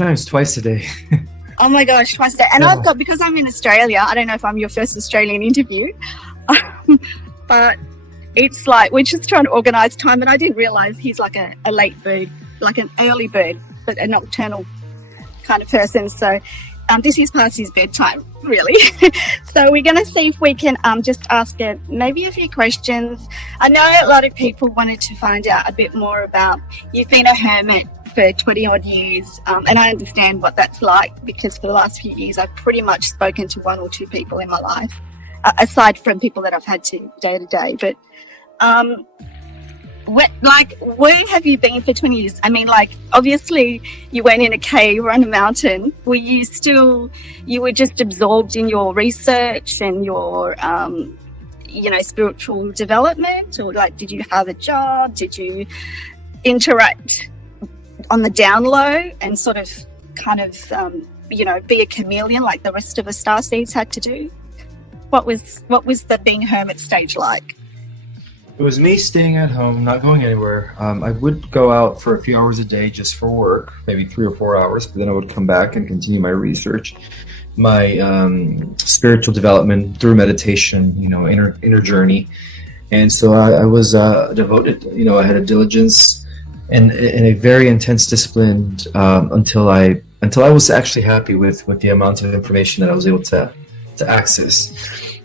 Sometimes twice a day. Oh my gosh, twice a day. And Yeah. because I'm in Australia, I don't know if I'm your first Australian interview, but it's like we're just trying to organise time. And I didn't realise he's like a late bird, like an early bird, but a nocturnal kind of person. So this is past his bedtime, really. So we're going to see if we can just ask maybe a few questions. I know a lot of people wanted to find out a bit more about, you've been a hermit for 20 odd years, and I understand what that's like, because for the last few years I've pretty much spoken to one or two people in my life, aside from people that I've had to day. But where have you been for 20 years? I mean, like, obviously you went in a cave or on a mountain. Were you were just absorbed in your research and your spiritual development, or like, did you have a job? Did you interact on the down low and sort of kind of be a chameleon like the rest of the starseeds had to do? What was the being hermit stage like? It was me staying at home, not going anywhere. I would go out for a few hours a day just for work, maybe 3 or 4 hours, but then I would come back and continue my research, my spiritual development through meditation, inner journey. And so I was devoted. I had a diligence and a very intense discipline until I was actually happy with the amount of information that I was able to access.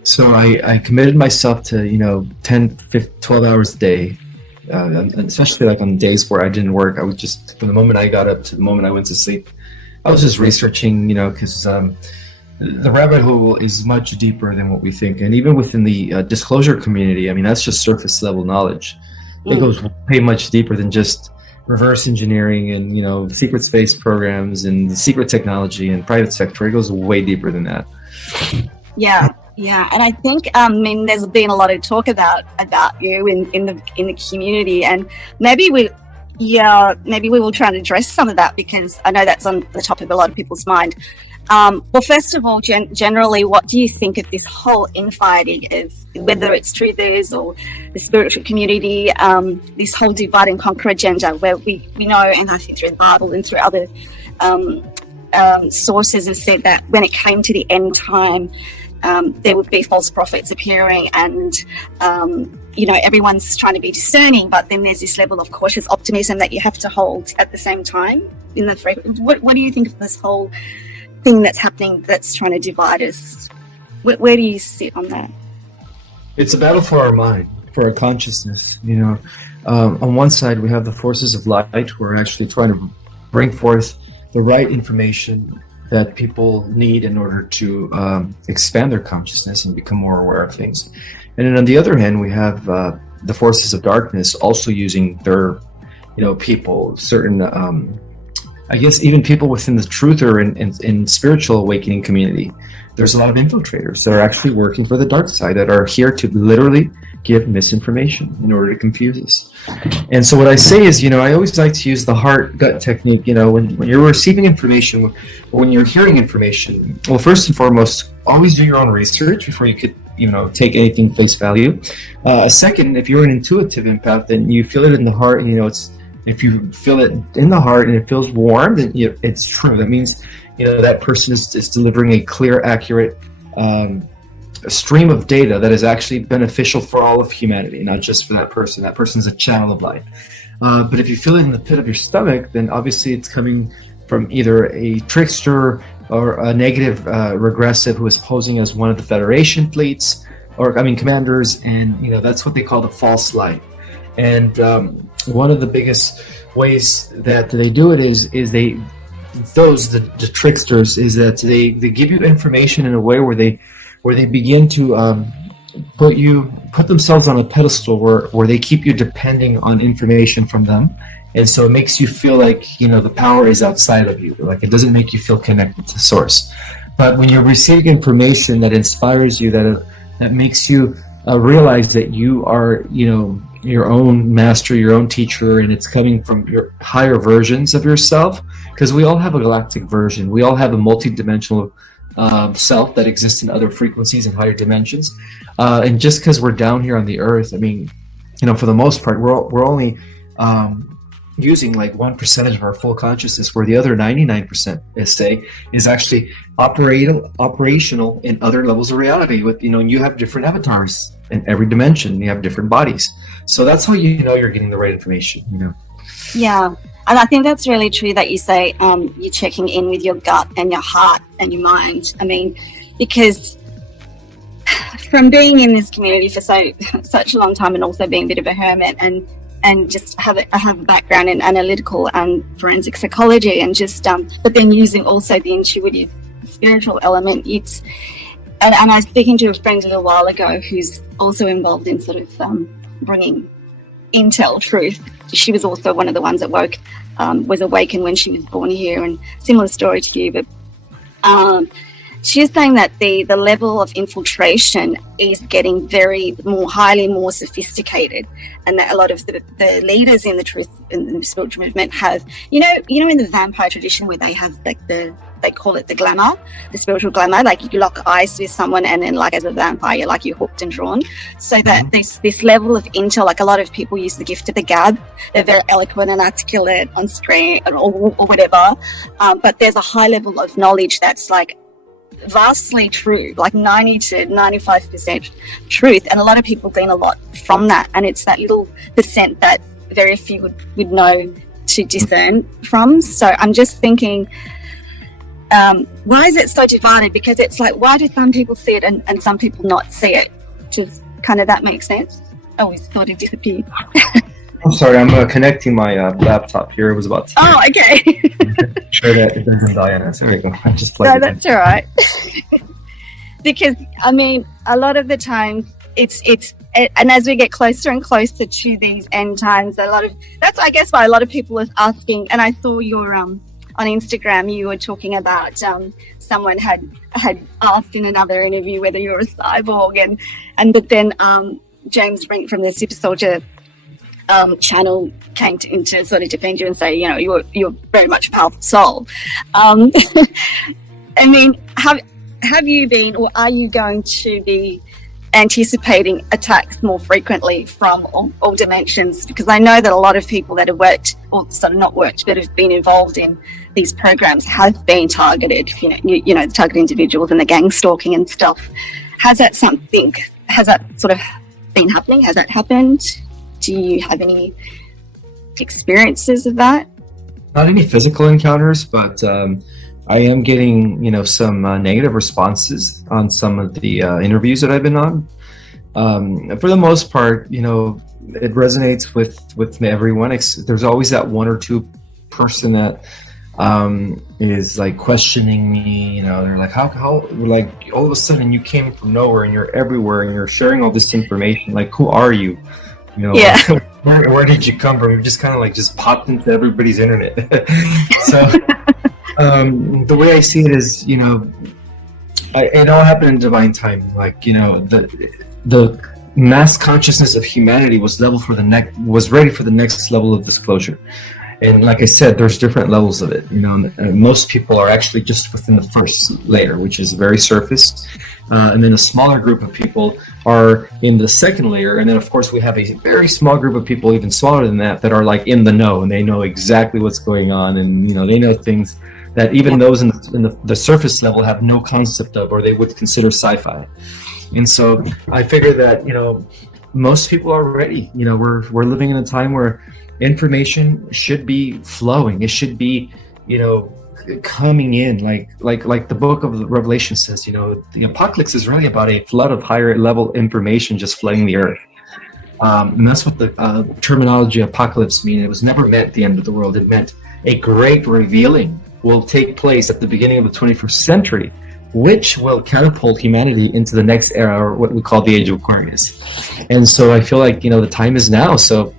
So I committed myself to 10, 15, 12 hours a day, and especially like on days where I didn't work. I would just, from the moment I got up to the moment I went to sleep, I was just researching, because the rabbit hole is much deeper than what we think. And even within the disclosure community, I mean, that's just surface level knowledge. It goes way much deeper than just reverse engineering and, secret space programs and secret technology and private sector. It goes way deeper than that. Yeah. And I think, there's been a lot of talk about you in the community, and maybe we will try and address some of that, because I know that's on the top of a lot of people's mind. Well, first of all, generally, what do you think of this whole infighting of whether it's truthers or the spiritual community, this whole divide and conquer agenda, where we know, and I think through the Bible and through other sources have said that when it came to the end time, there would be false prophets appearing, and everyone's trying to be discerning, but then there's this level of cautious optimism that you have to hold at the same time. What do you think of this whole thing that's happening, that's trying to divide us? Where do you sit on that? It's a battle for our mind, for our consciousness. On one side we have the forces of light who are actually trying to bring forth the right information that people need in order to expand their consciousness and become more aware of things. And then on the other hand, we have the forces of darkness also using their, people, certain, I guess even people within the truther and spiritual awakening community. There's a lot of infiltrators that are actually working for the dark side, that are here to literally give misinformation in order to confuse us. And so what I say is, I always like to use the heart-gut technique. When you're receiving information, or when you're hearing information, well, first and foremost, always do your own research before you could, take anything face value. Second, if you're an intuitive empath, then you feel it in the heart, and if you feel it in the heart and it feels warm, then it's true. That means, that person is delivering a clear, accurate stream of data that is actually beneficial for all of humanity, not just for that person. That person is a channel of light. But if you feel it in the pit of your stomach, then obviously it's coming from either a trickster or a negative regressive who is posing as one of the Federation fleets, commanders, and that's what they call the false light. And one of the biggest ways that they do it is the tricksters, is that they give you information in a way where they begin to put themselves on a pedestal where they keep you depending on information from them. And so it makes you feel like, the power is outside of you. Like, it doesn't make you feel connected to source. But when you're receiving information that inspires you, that makes you realize that you are, your own master, your own teacher, and it's coming from your higher versions of yourself, because we all have a galactic version. We all have a multi-dimensional self that exists in other frequencies and higher dimensions. And just because we're down here on the earth, for the most part, we're only using like 1% of our full consciousness, where the other 99% is actually operational in other levels of reality. With you have different avatars in every dimension. You have different bodies, so that's how you're getting the right information. Yeah. And I think that's really true that you say you're checking in with your gut and your heart and your mind. I mean, because from being in this community for such a long time, and also being a bit of a hermit, and just have a background in analytical and forensic psychology, and just but then using also the intuitive spiritual element, and I was speaking to a friend a little while ago who's also involved in sort of bringing intel truth. She was also one of the ones that was awakened when she was born here, and similar story to you, but she is saying that the level of infiltration is getting highly more sophisticated, and that a lot of the leaders in the truth in the spiritual movement have, in the vampire tradition, where they have like they call it the glamour, the spiritual glamour, like you lock eyes with someone and then like as a vampire, you're hooked and drawn. So that this level of intel, like a lot of people use the gift of the gab. They're very eloquent and articulate on screen or whatever. But there's a high level of knowledge that's like vastly true, like 90 to 95% truth. And a lot of people glean a lot from that. And it's that little percent that very few would know to discern from. So I'm just thinking, why is it so divided? Because it's like, why do some people see it and some people not see it? Just kind of that makes sense. Oh, it's sort of disappeared. I'm sorry, I'm connecting my laptop here. It was about to. Oh, okay. Sure that it doesn't die on us. There we go. I just plugged No, that's all right. Because I mean, a lot of the times and as we get closer and closer to these end times, that's I guess why a lot of people are asking. And I saw your on Instagram, you were talking about someone had asked in another interview whether you're a cyborg, but then James Brink from the Super Soldier channel came in to sort of defend you and say, you're very much a powerful soul. I mean, have you been, or are you going to be anticipating attacks more frequently from all dimensions? Because I know that a lot of people that have worked, or sort of not worked, but have been involved in these programs have been targeted, the targeted individuals and the gang stalking and stuff. Has that sort of been happening? Has that happened? Do you have any experiences of that? Not any physical encounters, but I am getting, some negative responses on some of the interviews that I've been on. For the most part, it resonates with everyone. There's always that one or two person that is like questioning me. They're like, how, like all of a sudden you came from nowhere and you're everywhere and you're sharing all this information. Like, who are you? Yeah. Where did you come from? You just kind of just popped into everybody's internet. So the way I see it is, it all happened in divine timing. Like, the mass consciousness of humanity was ready for the next level of disclosure. And like I said, there's different levels of it. Most people are actually just within the first layer, which is very surface. And then a smaller group of people are in the second layer. And then, of course, we have a very small group of people, even smaller than that are like in the know, and they know exactly what's going on. And, they know things that even those in the surface level have no concept of, or they would consider sci-fi. And so I figure that, most people are ready. We're living in a time where information should be flowing. It should be, coming in like the book of the Revelation says. The apocalypse is really about a flood of higher level information just flooding the earth. And that's what the terminology apocalypse means. It was never meant the end of the world. It meant a great revealing will take place at the beginning of the 21st century, which will catapult humanity into the next era, or what we call the age of Aquarius. And so I feel like, the time is now. So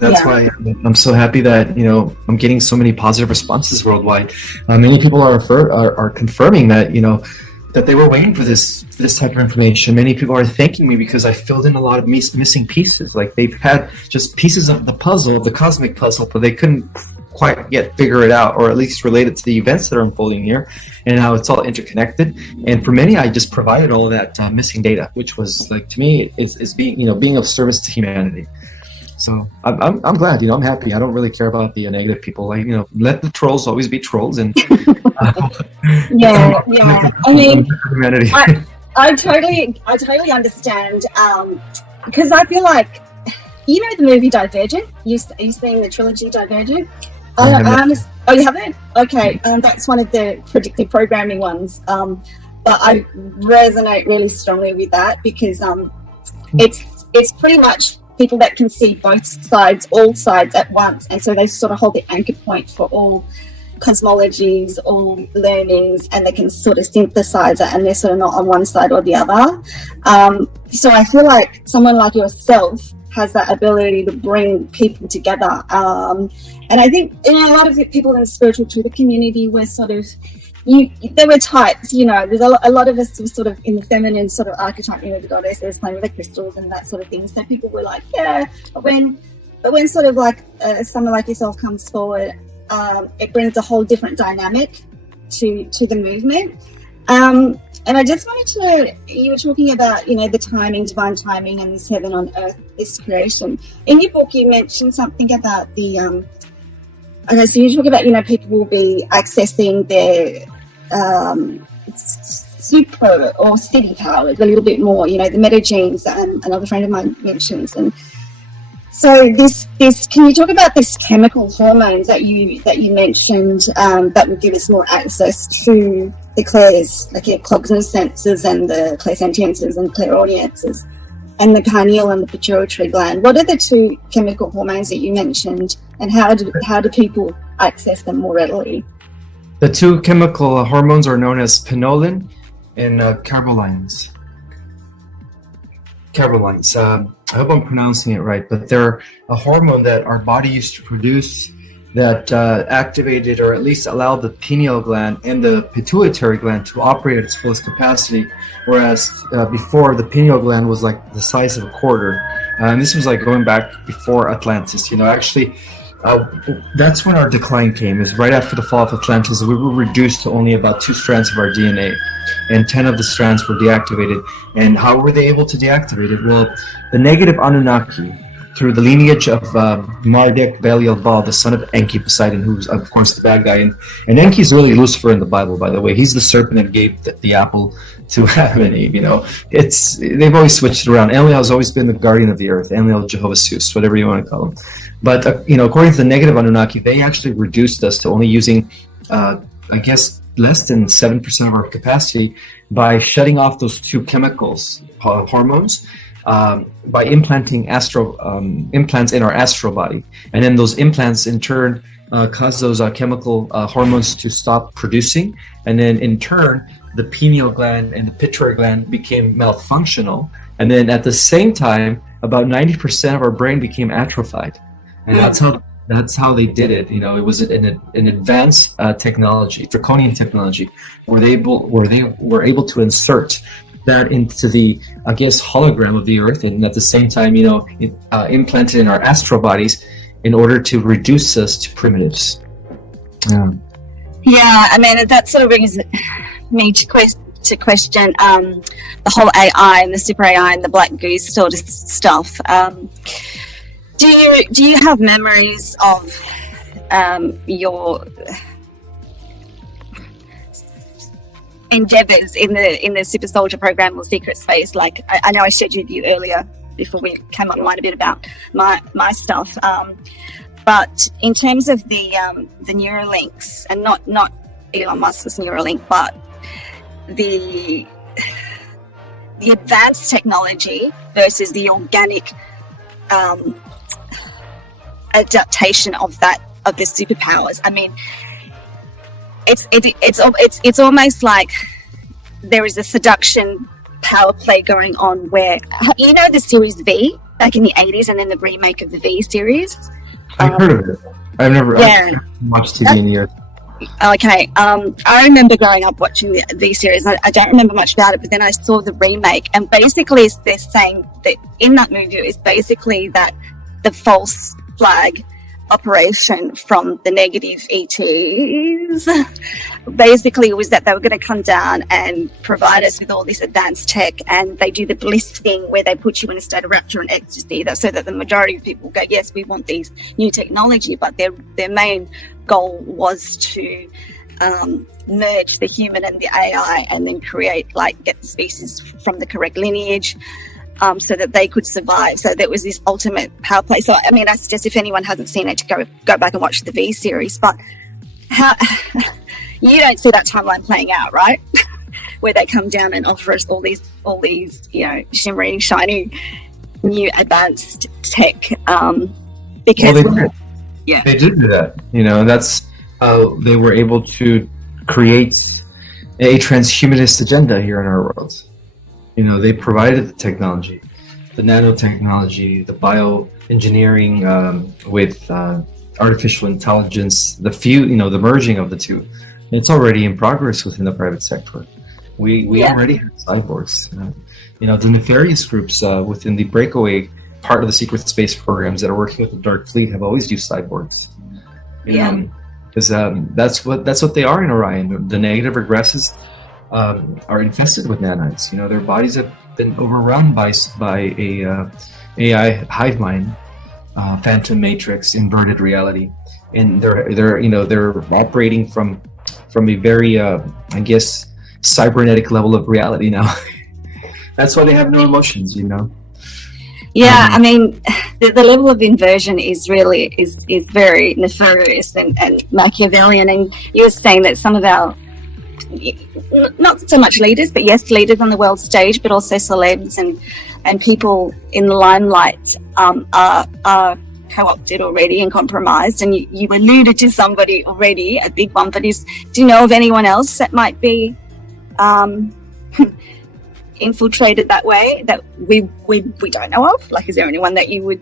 that's why I'm so happy that, I'm getting so many positive responses worldwide. Many people are confirming that, that they were waiting for this type of information. Many people are thanking me because I filled in a lot of missing pieces. Like, they've had just pieces of the puzzle, of the cosmic puzzle, but they couldn't quite yet figure it out, or at least relate it to the events that are unfolding here and how it's all interconnected. And for many, I just provided all of that missing data, which was, like, to me, is being of service to humanity. So I'm glad, I'm happy. I don't really care about the negative people. Like, let the trolls always be trolls, and Yeah. I mean, humanity. I totally understand. Because I feel like, the movie Divergent. You seen the trilogy Divergent? Oh, you haven't? Okay, that's one of the predictive programming ones. But I resonate really strongly with that because it's pretty much people that can see both sides, all sides at once, and so they sort of hold the anchor point for all cosmologies, all learnings, and they can sort of synthesize it, and they're sort of not on one side or the other. So I feel like someone like yourself has that ability to bring people together. And I think a lot of people in the spiritual Twitter community were sort of, there were types, there's a lot of us were sort of in the feminine sort of archetype, the goddesses playing with the crystals and that sort of thing. So people were like, yeah, but when sort of like someone like yourself comes forward, it brings a whole different dynamic to the movement. And I just wanted to know, you were talking about, the timing, divine timing, and this heaven on earth, this creation. In your book, you mentioned something about the, so you talk about, people will be accessing their super or city powers a little bit more, the metagenes, another friend of mine mentions. And so this can you talk about this chemical hormones that you mentioned that would give us more access to the clairs, like your cognizances and the clairsentiences and clairaudiences, and the pineal and the pituitary gland? What are the two chemical hormones that you mentioned, and how do people access them more readily? The two chemical hormones are known as pinolin and carbolines. I hope I'm pronouncing it right, but they're a hormone that our body used to produce that activated, or at least allowed, the pineal gland and the pituitary gland to operate at its fullest capacity, whereas before, the pineal gland was like the size of a quarter. And this was like going back before Atlantis. Actually, that's when our decline came, is right after the fall of Atlantis. We were reduced to only about 2 strands of our DNA, and 10 of the strands were deactivated. And how were they able to deactivate it? Well, the negative Anunnaki, through the lineage of Marduk Belial-Baal, the son of Enki Poseidon, who's of course the bad guy, and Enki's really Lucifer in the Bible, by the way. He's the serpent that gave the apple to Adam and Eve. They've always switched it around. Enlil has always been the guardian of the earth. Enlil, Jehovah Zeus, whatever you want to call him. But according to the negative Anunnaki, they actually reduced us to only using, I guess, less than 7% of our capacity by shutting off those two chemicals, hormones, by implanting implants in our astral body. And then those implants in turn cause those chemical hormones to stop producing. And then in turn, the pineal gland and the pituitary gland became malfunctional. And then at the same time, about 90% of our brain became atrophied. And that's how they did it. It was an advanced technology, draconian technology, where they were able to insert that into the, I guess, hologram of the earth, and at the same time, implanted in our astral bodies in order to reduce us to primitives. Yeah, I mean, that sort of brings me to question the whole AI and the super AI and the black goose sort of stuff. Do you have memories of your endeavors in the super soldier program or secret space? Like, I know I shared with you earlier before we came online a bit about my stuff, but in terms of the Neuralinks, and not Elon Musk's Neuralink, but the advanced technology versus the organic adaptation of the superpowers. I mean, it's almost like there is a seduction power play going on where, the series V back in the 80s, and then the remake of the V series. I've heard of it. I've never watched TV in years. Okay, I remember growing up watching the V series. I don't remember much about it, but then I saw the remake, and basically they're saying that in that movie is basically that the false flag operation from the negative ETs basically was that they were going to come down and provide us with all this advanced tech, and they do the bliss thing where they put you in a state of rapture and ecstasy, so that the majority of people go, yes, we want these new technology, but their main goal was to merge the human and the AI and then get the species from the correct lineage, so that they could survive. So there was this ultimate power play. So, I mean, I suggest if anyone hasn't seen it to go back and watch the V series. But how you don't see that timeline playing out, right? Where they come down and offer us all these, shimmering, shiny, new advanced tech. Because they did do that. That's how they were able to create a transhumanist agenda here in our world. They provided the technology, the nanotechnology, the bioengineering with artificial intelligence, the merging of the two. It's already in progress within the private sector. We already have cyborgs. The nefarious groups within the breakaway part of the secret space programs that are working with the Dark Fleet have always used cyborgs. Because that's what they are in Orion. The negative regresses are infested with nanites. Their bodies have been overrun by a AI hive mind, phantom matrix, inverted reality, and they're operating from a very cybernetic level of reality now. That's why they have no emotions. Yeah, I mean, the level of inversion is really is very nefarious and Machiavellian. And you were saying that some of our, not so much leaders, but yes, leaders on the world stage, but also celebs and people in the limelight are co-opted already and compromised. And you alluded to somebody already, a big one, but do you know of anyone else that might be infiltrated that way that we don't know of? Like, is there anyone that you would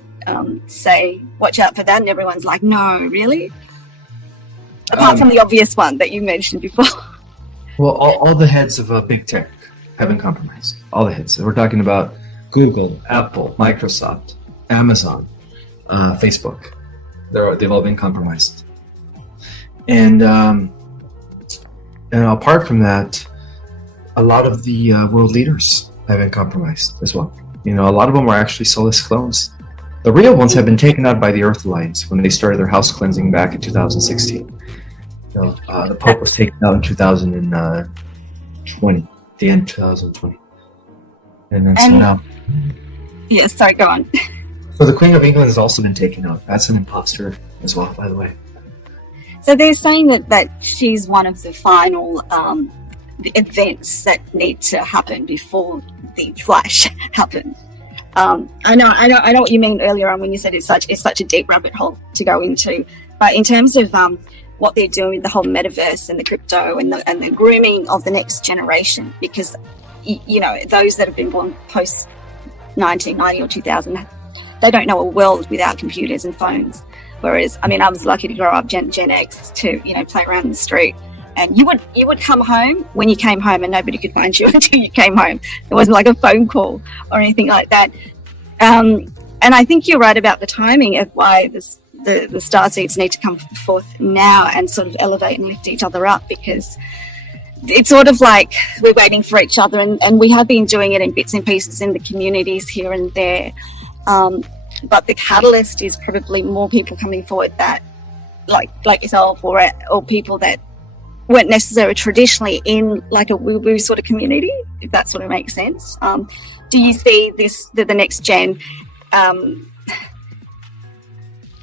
say watch out for that, and everyone's like, no, really? Apart from the obvious one that you mentioned before. Well, all the heads of big tech have been compromised. All the heads. We're talking about Google, Apple, Microsoft, Amazon, Facebook. They've all been compromised. And apart from that, a lot of the world leaders have been compromised as well. A lot of them are actually Solus clones. The real ones have been taken out by the Earth Alliance when they started their house cleansing back in 2016. The Pope was taken out in 2020, the end of 2020. And then so now. Yeah, sorry, go on. So the Queen of England has also been taken out. That's an imposter as well, by the way. So they're saying that she's one of the final events that need to happen before the flash happens. I know what you mean earlier on when you said it's such a deep rabbit hole to go into. But in terms of what they're doing with the whole metaverse and the crypto and the grooming of the next generation, because those that have been born post 1990 or 2000, they don't know a world without computers and phones. Whereas, I mean, I was lucky to grow up Gen X to play around the street. And you would come home when you came home, and nobody could find you until you came home. It wasn't like a phone call or anything like that. And I think you're right about the timing of why the starseeds need to come forth now and sort of elevate and lift each other up, because it's sort of like we're waiting for each other, and we have been doing it in bits and pieces in the communities here and there. But the catalyst is probably more people coming forward that, like yourself, or people that weren't necessarily traditionally in like a woo-woo sort of community, if that sort of makes sense. Do you see the next gen,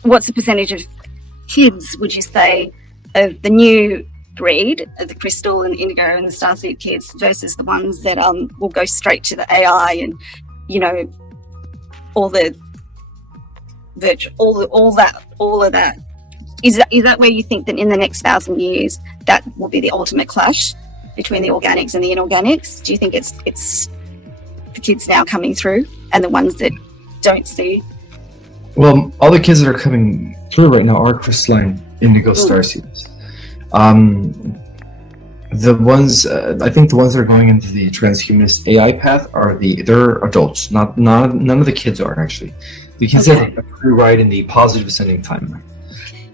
what's the percentage of kids, would you say, of the new breed, of the crystal and indigo and the starseed kids versus the ones that will go straight to the AI and all the virtual, all of that? Is that where you think that in the next 1,000 years that will be the ultimate clash between the organics and the inorganics? Do you think it's the kids now coming through and the ones that don't see? Well, all the kids that are coming through right now are crystalline indigo starseeds. The ones I think the ones that are going into the transhumanist AI path they're adults. None of the kids are actually. The kids have a free ride in the positive ascending timeline.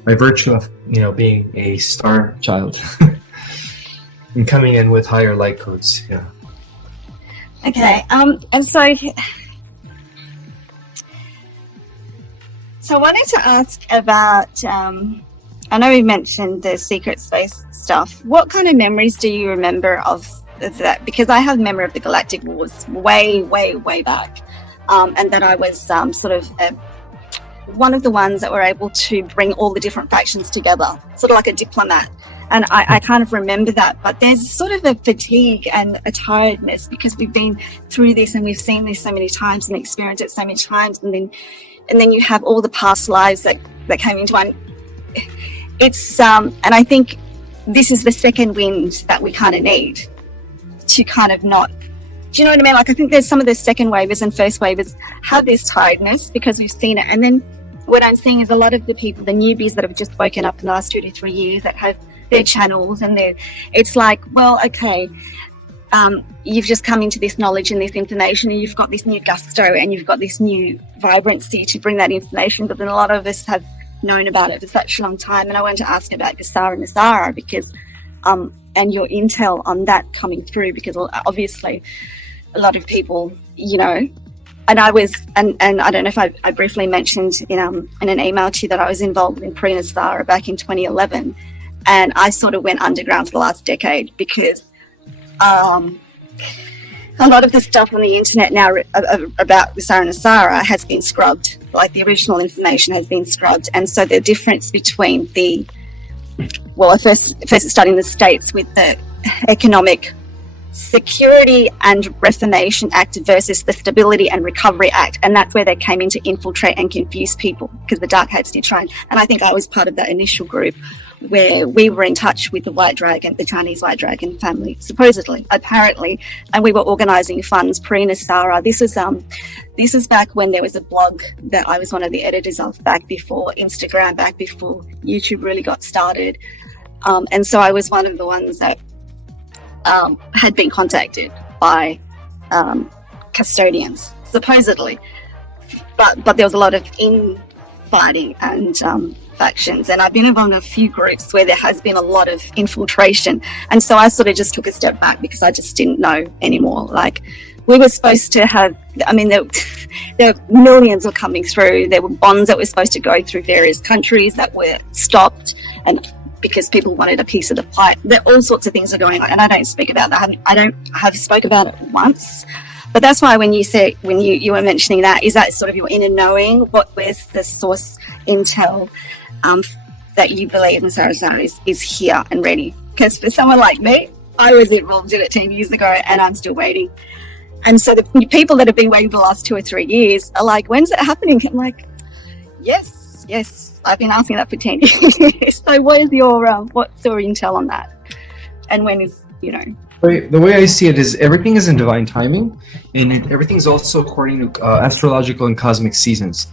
by virtue of, being a star child and coming in with higher light codes. Yeah. Okay. And so I wanted to ask about, I know we mentioned the secret space stuff. What kind of memories do you remember of that? Because I have memory of the Galactic Wars way, way, way back. And that I was sort of one of the ones that were able to bring all the different factions together, sort of like a diplomat. And I kind of remember that, but there's sort of a fatigue and a tiredness because we've been through this and we've seen this so many times and experienced it so many times. And then you have all the past lives that came into one. It's, and I think this is the second wind that we kind of need to kind of not, do you know what I mean? Like, I think there's some of the second wavers and first wavers have this tiredness because we've seen it. And then what I'm seeing is a lot of the people, the newbies that have just woken up in the last 2 to 3 years that have their channels and it's like, well, okay, you've just come into this knowledge and this information and you've got this new gusto and you've got this new vibrancy to bring that information. But then a lot of us have known about it for such a long time. And I wanted to ask about Gassara and Nasara because, and your intel on that coming through, because obviously a lot of people, and I was, and I don't know if I briefly mentioned in an email to you that I was involved in pre-Nasara back in 2011. And I sort of went underground for the last decade because a lot of the stuff on the internet now about Gassara and Nasara has been scrubbed. Like the original information has been scrubbed. And so the difference between I first studied in the States with the Economic Security and Reformation Act versus the Stability and Recovery Act. And that's where they came in to infiltrate and confuse people because the Dark Hats did try. And I think I was part of that initial group where we were in touch with the White Dragon, the Chinese White Dragon family, supposedly, apparently, and we were organising funds pre-Nasara. This was back when there was a blog that I was one of the editors of, back before Instagram, back before YouTube really got started. And so I was one of the ones that had been contacted by custodians, supposedly. But there was a lot of infighting and factions, and I've been involved in a few groups where there has been a lot of infiltration, and so I sort of just took a step back because I just didn't know anymore. Like, we were supposed to have, I mean, there were millions were coming through. There were bonds that were supposed to go through various countries that were stopped, and because people wanted a piece of the pie. There all sorts of things are going on, and I don't speak about that. I have spoke about it once. But that's why when you were mentioning that, is that sort of your inner knowing? Where's the source intel that you believe in Sarasara is here and ready? Because for someone like me, I was involved in it 10 years ago and I'm still waiting. And so the people that have been waiting for the last 2 or 3 years are like, when's it happening? I'm like, yes, I've been asking that for 10 years. So what's your intel on that? And when is, The way I see it is everything is in divine timing, and everything's also according to astrological and cosmic seasons.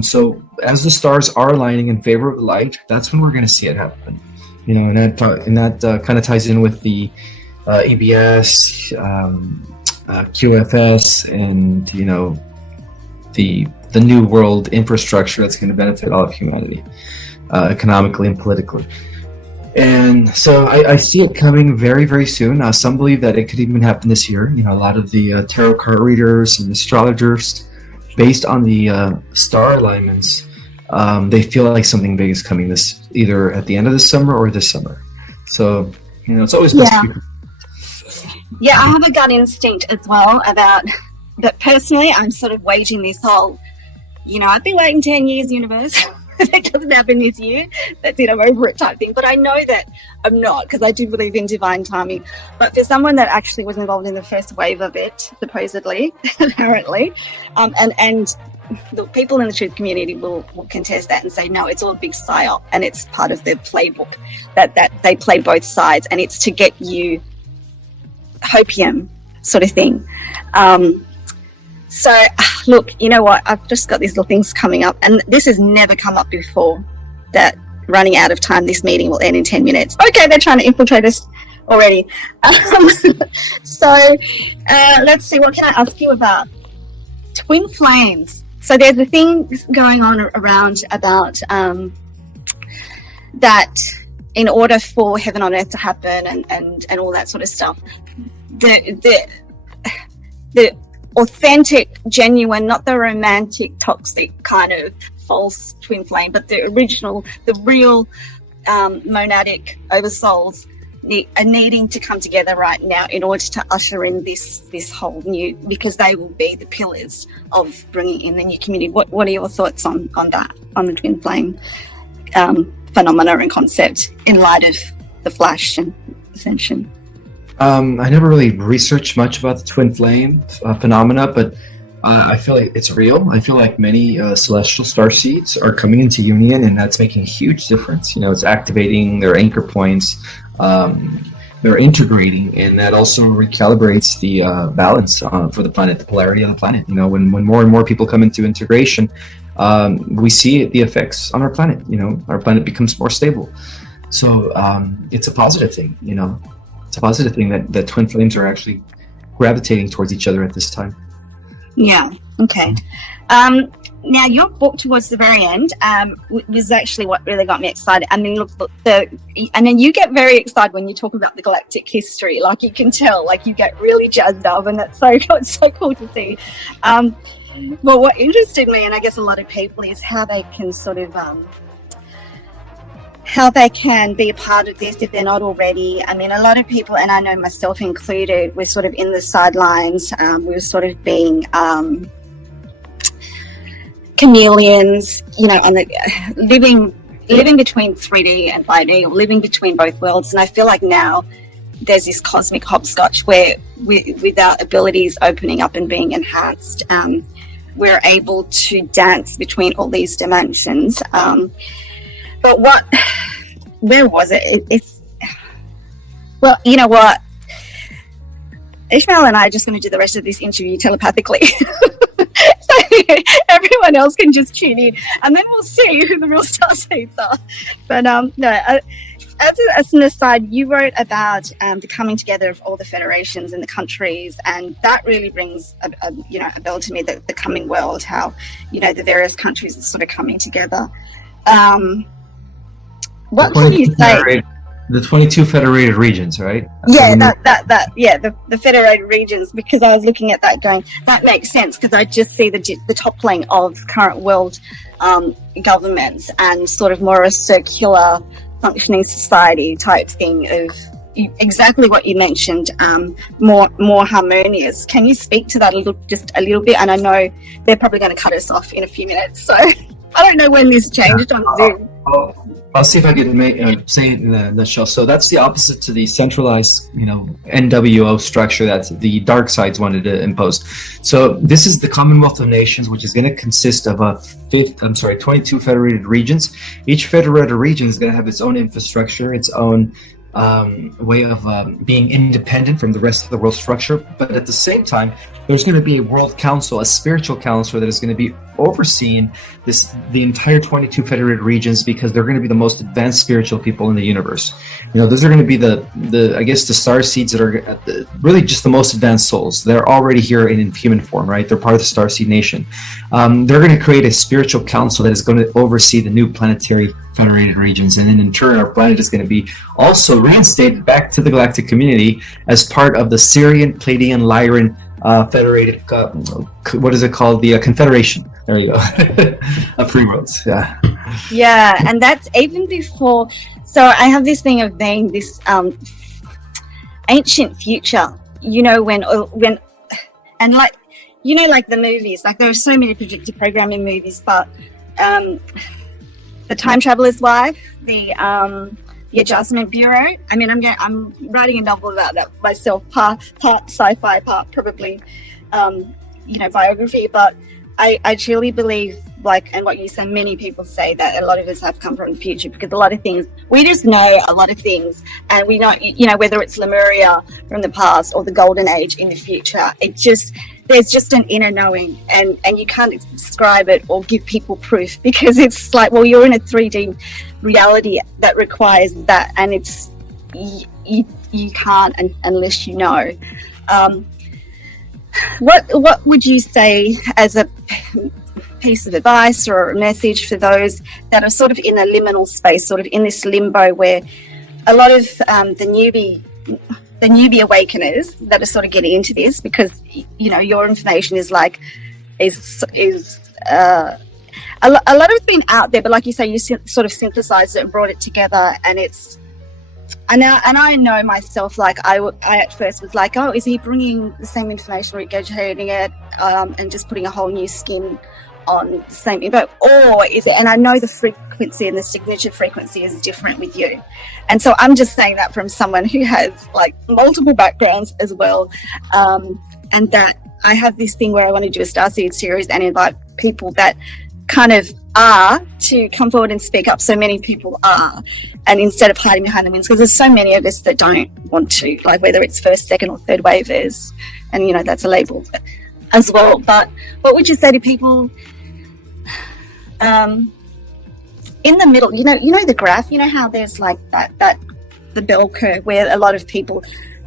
So as the stars are aligning in favor of the light, that's when we're going to see it happen. And that kind of ties in with the EBS, QFS, and the new world infrastructure that's going to benefit all of humanity, economically and politically. And so I see it coming very, very soon. Some believe that it could even happen this year. A lot of the tarot card readers and astrologers, based on the star alignments, they feel like something big is coming either at the end of the summer or this summer. So, it's always best to be. Yeah, I have a gut instinct as well but personally, I'm sort of waging this whole, I've been waiting 10 years, universe. If it doesn't happen this year, that's it, I'm over it type thing. But I know that I'm not, because I do believe in divine timing. But for someone that actually was involved in the first wave of it, supposedly, apparently, and the people in the truth community will contest that and say, no, it's all a big psyop, and it's part of their playbook, that they play both sides, and it's to get you hopium sort of thing. So, look, you know what? I've just got these little things coming up, and this has never come up before, that running out of time, this meeting will end in 10 minutes. Okay, they're trying to infiltrate us already. So, let's see, what can I ask you about? Twin flames. So there's a thing going on around about that in order for heaven on earth to happen and all that sort of stuff, the authentic, genuine, not the romantic, toxic kind of false twin flame, but the original, the real monadic oversouls are needing to come together right now in order to usher in this whole new, because they will be the pillars of bringing in the new community. What are your thoughts on that, on the twin flame phenomena and concept in light of the flash and ascension? I never really researched much about the twin flame phenomena, but I feel like it's real. I feel like many celestial star seeds are coming into union, and that's making a huge difference. It's activating their anchor points. They're integrating, and that also recalibrates the balance for the planet, the polarity of the planet. When more and more people come into integration, we see the effects on our planet. Our planet becomes more stable. So it's a positive thing. It's a positive thing that twin flames are actually gravitating towards each other at this time. Yeah. Okay. Now, your book towards the very end was actually what really got me excited. I mean, look, and then you get very excited when you talk about the galactic history. Like, you can tell, like, you get really jazzed up, and it's so cool to see. But what interested me, and I guess a lot of people, is how they can sort of how they can be a part of this if they're not already. I mean, a lot of people, and I know myself included, we're sort of in the sidelines. We're sort of being chameleons, on the living between 3D and 5D, or living between both worlds. And I feel like now there's this cosmic hopscotch where with our abilities opening up and being enhanced, we're able to dance between all these dimensions. But where was it? Well, you know what? Ishmael and I are just going to do the rest of this interview telepathically. So everyone else can just tune in, and then we'll see who the real star seeds are. But as an aside, you wrote about the coming together of all the federations and the countries, and that really rings a bell to me, the coming world, how the various countries are sort of coming together. What can you say? The 22 federated regions, right? Yeah, the federated regions, because I was looking at that going, that makes sense, because I just see the toppling of current world governments and sort of more a circular functioning society type thing of exactly what you mentioned, more harmonious. Can you speak to that just a little bit? And I know they're probably going to cut us off in a few minutes, so I don't know when this changed on Zoom. I'll see if I can say it in the nutshell. So that's the opposite to the centralized, NWO structure that the dark sides wanted to impose. So this is the Commonwealth of Nations, which is going to consist of 22 federated regions. Each federated region is going to have its own infrastructure, its own way of being independent from the rest of the world structure. But at the same time, there's going to be a world council, a spiritual council that is going to be overseeing the entire 22 federated regions, because they're going to be the most advanced spiritual people in the universe. Those are going to be the star seeds that are really just the most advanced souls. They're already here in human form, right? They're part of the star seed nation. They're going to create a spiritual council that is going to oversee the new planetary federated regions, and then in turn our planet is going to be also reinstated back to the galactic community as part of the Syrian, Pleiadian, Lyran federated, what is it called? The Confederation. There you go. Of free worlds. Yeah, and that's even before. So I have this thing of being this ancient future. When and like the movies. Like, there are so many predictive programming movies, but The Time Traveler's Wife, the Adjustment Bureau. I mean, I'm writing a novel about that myself, part sci-fi, part probably, biography. But I truly believe, and what you say, many people say that a lot of us have come from the future, because a lot of things, we just know a lot of things, and we know, whether it's Lemuria from the past or the Golden Age in the future, there's just an inner knowing, and you can't describe it or give people proof, because it's like, well, you're in a 3D reality that requires that, and it's you can't unless you know. What would you say as a piece of advice or a message for those that are sort of in a liminal space, sort of in this limbo where a lot of the newbie awakeners that are sort of getting into this, because your information is like a lot of it's been out there, but like you say, you sort of synthesized it and brought it together, and it's. And I know myself, like I at first was like, oh, is he bringing the same information, regurgitating it, and just putting a whole new skin on the same info, or is it? And I know the frequency and the signature frequency is different with you, and so I'm just saying that from someone who has like multiple backgrounds as well, and that I have this thing where I want to do a Starseed series and invite people that kind of are to come forward and speak up. So many people are, and instead of hiding behind the wings, because there's so many of us that don't want to, like whether it's first, second or third wavers, and that's a label as well. But what would you say to people in the middle, the graph, how there's like that the bell curve where a lot of people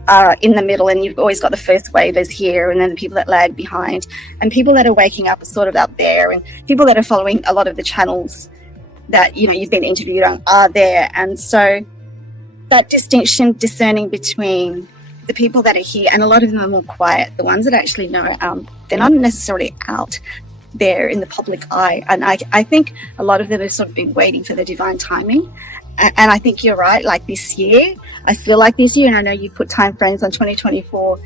are in the middle, and you've always got the first wavers here, and then the people that lag behind, and people that are waking up are sort of up there, and people that are following a lot of the channels that you've been interviewed on are there. And so that discerning between the people that are here, and a lot of them are more quiet, the ones that actually know, they're not necessarily out there in the public eye, and I think a lot of them have sort of been waiting for the divine timing. And I think you're right, like this year, I feel like this year, and I know you put time frames on 2024,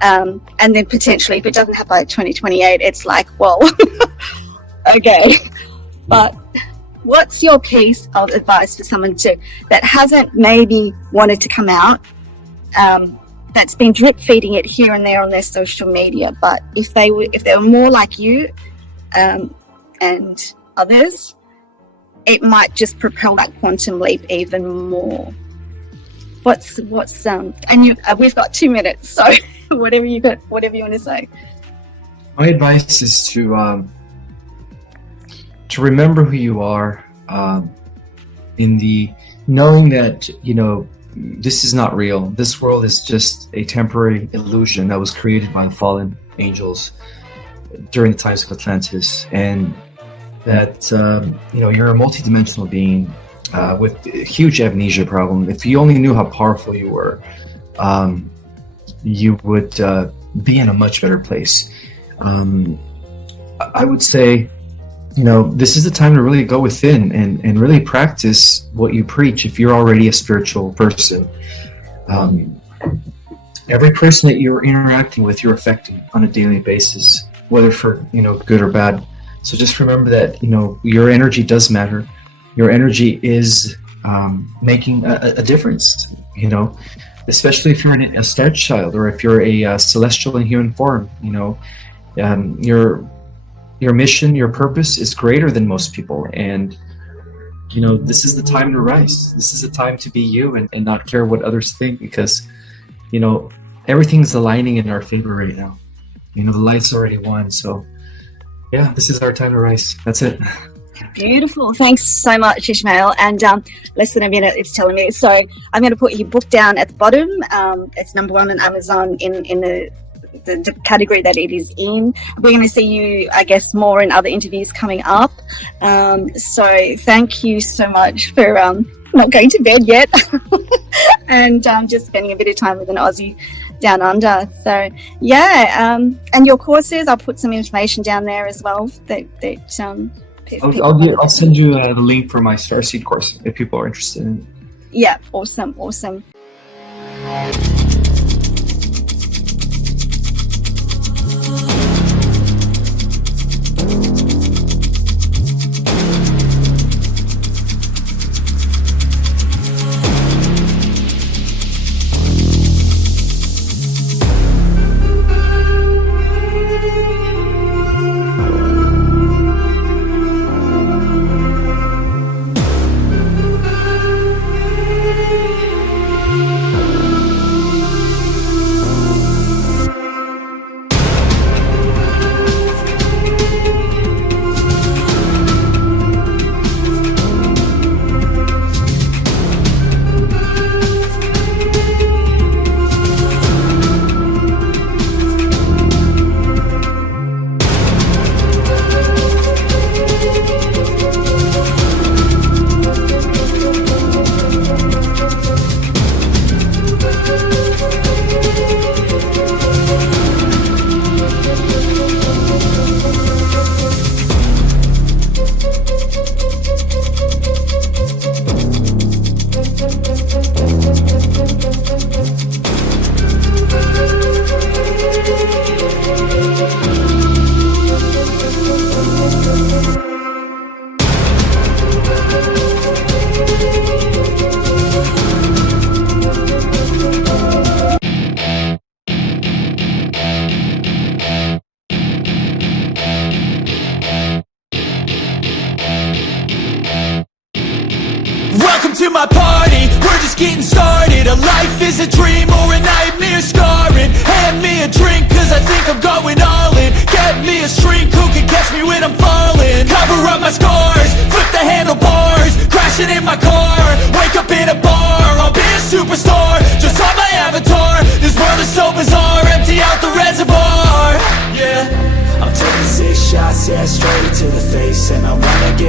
and then potentially if it doesn't happen by 2028, it's like, well, okay. But what's your piece of advice for someone that hasn't maybe wanted to come out, that's been drip feeding it here and there on their social media, but if they were more like you and others, it might just propel that quantum leap even more. What's and we've got 2 minutes, so whatever you want to say. My advice is to remember who you are, in the knowing that this is not real. This world is just a temporary illusion that was created by the fallen angels during the times of Atlantis, and that you're a multidimensional being with a huge amnesia problem. If you only knew how powerful you were, you would be in a much better place. I would say, this is the time to really go within and really practice what you preach if you're already a spiritual person. Every person that you're interacting with, you're affecting on a daily basis, whether for good or bad. So just remember that your energy does matter. Your energy is making a difference. Especially if you're a star child, or if you're a celestial in human form. Your mission, your purpose is greater than most people, and this is the time to rise. This is the time to be you and not care what others think, because everything's aligning in our favor right now. The light's already won, so yeah, this is our time to rise. That's it. Beautiful. Thanks so much, Ismael. And less than a minute, it's telling me. So I'm going to put your book down at the bottom. It's number 1 on Amazon in the category that it is in. We're going to see you, I guess, more in other interviews coming up. So thank you so much for not going to bed yet and just spending a bit of time with an Aussie down under. So yeah, and your courses, I'll put some information down there as well. I'll send you the link for my Starseed course if people are interested in it. Yeah, awesome.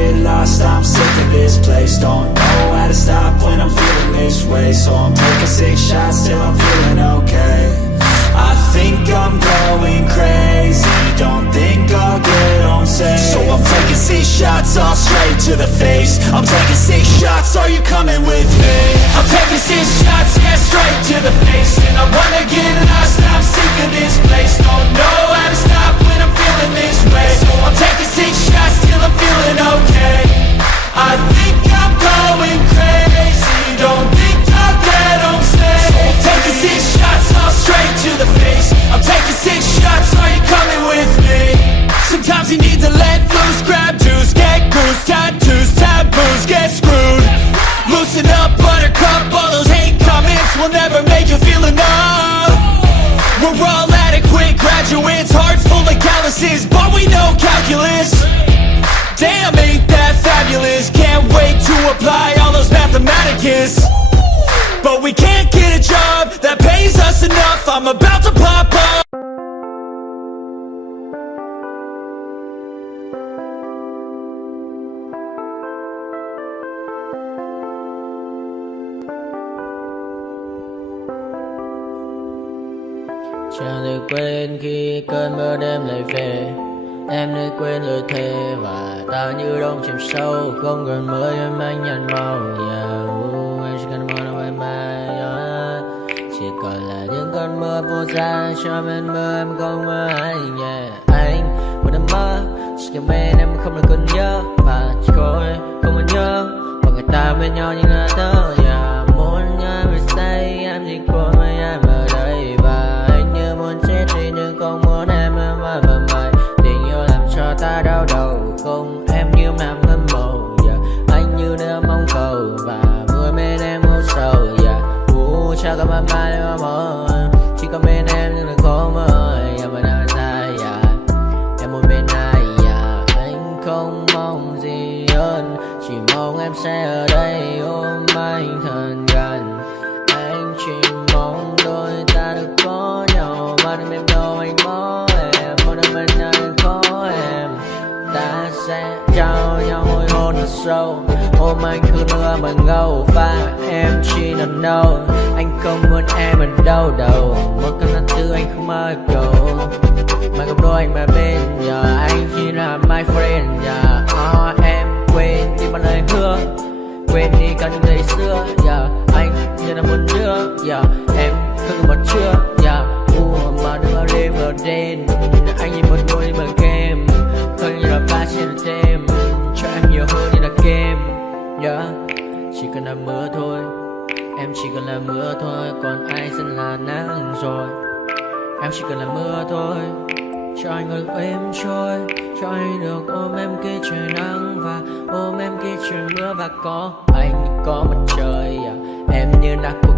get lost, I'm sick of this place. Don't know how to stop when I'm feeling this way. So I'm taking 6 shots till I'm feeling okay. I think I'm going crazy, don't think I'll get home safe. So I'm taking 6 shots all straight to the face. I'm taking 6 shots, are you coming with me? I'm taking 6 shots, yeah, straight to the face. And I wanna get lost, I'm sick of this place. Don't know how to stop when I'm feeling this way. So I'm taking 6 shots till I'm feeling okay. I think I'm going crazy, don't think I'll get home safe. So I'm taking 6 shots all straight to the face. I'm taking 6 shots, are you coming with me? Sometimes you need to let loose, grab juice, get goose, tattoos, taboos, get screwed. Loosen up, buttercup, all those hate comments will never make you feel enough. We're all adequate graduates, hearts full of calluses, but we know calculus. Damn, ain't that fabulous? Can't wait to apply all those mathematicus. But we can't get a job that pays us enough. I'm about to pop up. Chẳng được quên khi cơn mưa đêm lại về. Em đã quên lời thề và ta như đông chìm sâu. Không cần mới em anh nhận màu. Em chỉ cần mơ đâu em ai. Chỉ còn là những cơn mưa vô giá. Cho bên mơ em không mơ anh. Anh vẫn đang mơ. Chỉ cần bên em không được cần nhớ. Và chỉ có em không còn nhớ. Và người ta bên nhau như là thơ. Muốn nhớ về say em chỉ có mấy em ở đây. Và anh như muốn chết đi nhưng không muốn em mơ mày. Tình yêu làm cho ta đau đầu. Không em như làm ngân màu. Anh như đêm mong cầu. Và mưa bên em ngô sầu. Chắc có mà mai em mơ. Chỉ có bên em nhưng đừng có mơ. Em vẫn đang dài. Em muốn bên ai. Anh không mong gì hơn. Chỉ mong em sẽ ở đây ôm anh thật gần. Anh chỉ mong đôi ta được có nhau. Mà đừng em đâu anh có em. Mỗi đêm bên anh có em. Ta sẽ trao nhau môi hôn thật sâu. Ôm anh cứ mưa bằng ngâu. Và em chỉ nằm đâu. Anh không muốn em ở đâu đâu. Một cơn gió thứ anh không mơ cầu. Mà không đôi anh mà bên giờ. Anh chỉ là my friend. Em quên đi bao lời hứa. Quên đi cả những ngày xưa. Anh như là muốn nhớ. Em không còn chưa. Mà đưa đêm ở đêm. Anh như một đôi bằng kem. Không như là ba trên đêm. Cho em nhiều hơn như là kem. Chỉ cần là mưa thôi. Em chỉ cần là mưa thôi. Còn ai sẽ là nắng rồi. Em chỉ cần là mưa thôi. Cho anh ngồi êm trôi. Cho anh được ôm em khi trời nắng. Và ôm em khi trời mưa. Và có anh có mặt trời. Em như là cuộc